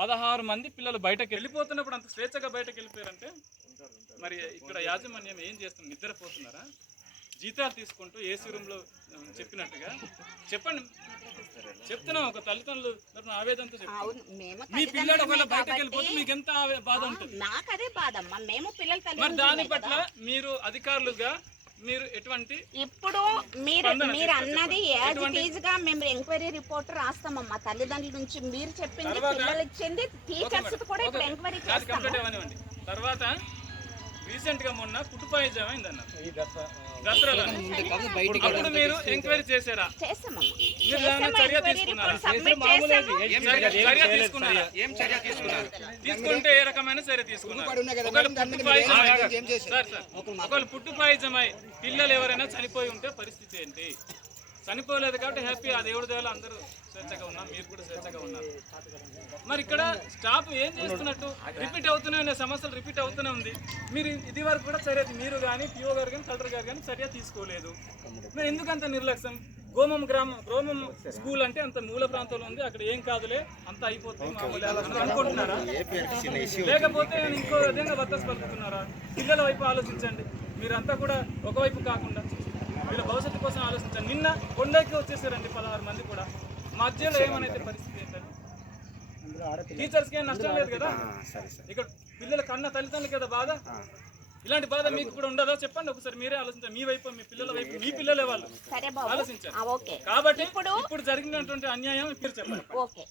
16 మంది పిల్లలు బయటకు వెళ్ళిపోతున్నప్పుడు అంత స్వేచ్ఛగా బయటకు వెళ్ళిపోయారంటే మరి ఇక్కడ యాజమాన్యం ఏం చేస్తుంది? నిద్రపోతున్నారా? జీతాలు తీసుకుంటూ ఏసీ రూమ్లో చెప్పినట్టుగా చెప్పండి. చెప్తున్నాం, ఒక తల్లిదండ్రులు ఆవేదనతో చెప్తాను. మీ పిల్లడు ఒకవేళ బయటకు వెళ్ళిపోతే మీకు ఎంత బాధ ఉంటుంది? నాకు అదే బాధ అమ్మా. మేము పిల్లలు మరి దాని పట్ల మీరు అధికారులుగా మీరు ఎటువంటి ఇప్పుడు మీరు అన్నది యాజ్ ఇట్ ఈజ్ గా మేము ఎంక్వైరీ రిపోర్ట్ రాస్తామమ్మా. తల్లిదండ్రుల నుంచి మీరు చెప్పింది, పిల్లలు ఇచ్చింది, టీచర్స్ కూడా ఇప్పుడు ఎంక్వైరీ చేస్తాం. తర్వాత రీసెంట్ గా మొన్న పుట్టుపాయిజం అయిందన్న దసరాలో, అప్పుడు మీరు ఎంక్వైరీ చేశారా? చర్య తీసుకుంటే ఏ రకమైన చర్య తీసుకున్నారు? ఒకవేళ పుట్టుపాయిజమై పిల్లలు ఎవరైనా చనిపోయి ఉంటే పరిస్థితి ఏంటి? చనిపోలేదు కాబట్టి హ్యాపీ, ఆ దేవుడి దేవాలు అందరూ స్వేచ్ఛగా ఉన్నాం, మీరు కూడా స్వేచ్ఛగా ఉన్నారు. మరి ఇక్కడ స్టాఫ్ ఏం చేస్తున్నట్టు? రిపీట్ అవుతూనే ఉన్న సమస్యలు రిపీట్ అవుతూనే ఉంది. మీరు ఇది వరకు కూడా చర్య, మీరు కానీ పిఓ గారు కానీ కలెక్టర్ గారు కానీ చర్య తీసుకోలేదు. మరి ఎందుకంత నిర్లక్ష్యం? గ్రామం స్కూల్ అంటే అంత మూల ప్రాంతంలో ఉంది, అక్కడ ఏం కాదులే, అంత అయిపోతుంది అనుకుంటున్నారా? లేకపోతే ఇంకో విధంగా వర్తస్ పలుకుతున్నారా? పిల్లల వైపు ఆలోచించండి. మీరంతా కూడా ఒకవైపు కాకుండా వీళ్ళ భవిష్యత్తు కోసం ఆలోచించండి. నిన్న కొండకి వచ్చేసారండి 16 మంది కూడా. మధ్యలో ఏమనైతే పరిస్థితి ఏంటంటే టీచర్స్కి ఏం నష్టం లేదు కదా, ఇక్కడ పిల్లల కన్న తల్లిదండ్రులు కదా బాధ. ఇలాంటి బాధ మీకు కూడా ఉండదా? చెప్పండి ఒకసారి, మీరే ఆలోచించండి. మీ వైపు, మీ పిల్లల వైపు, మీ పిల్లలే వాళ్ళు ఆలోచించారు. కాబట్టి ఇప్పుడు జరిగినటువంటి అన్యాయం మీరు చెప్పండి. ఓకే,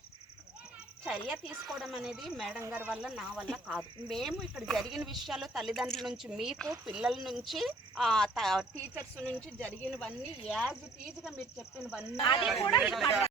చర్య తీసుకోవడం అనేది మేడం గారి వల్ల, నా వల్ల కాదు. మేము ఇక్కడ జరిగిన విషయాలు తల్లిదండ్రుల నుంచి, మీకు పిల్లల నుంచి, టీచర్స్ నుంచి జరిగినవన్నీ యాజ్ ఇట్ ఈజ్ గా మీరు చెప్పినవన్నీ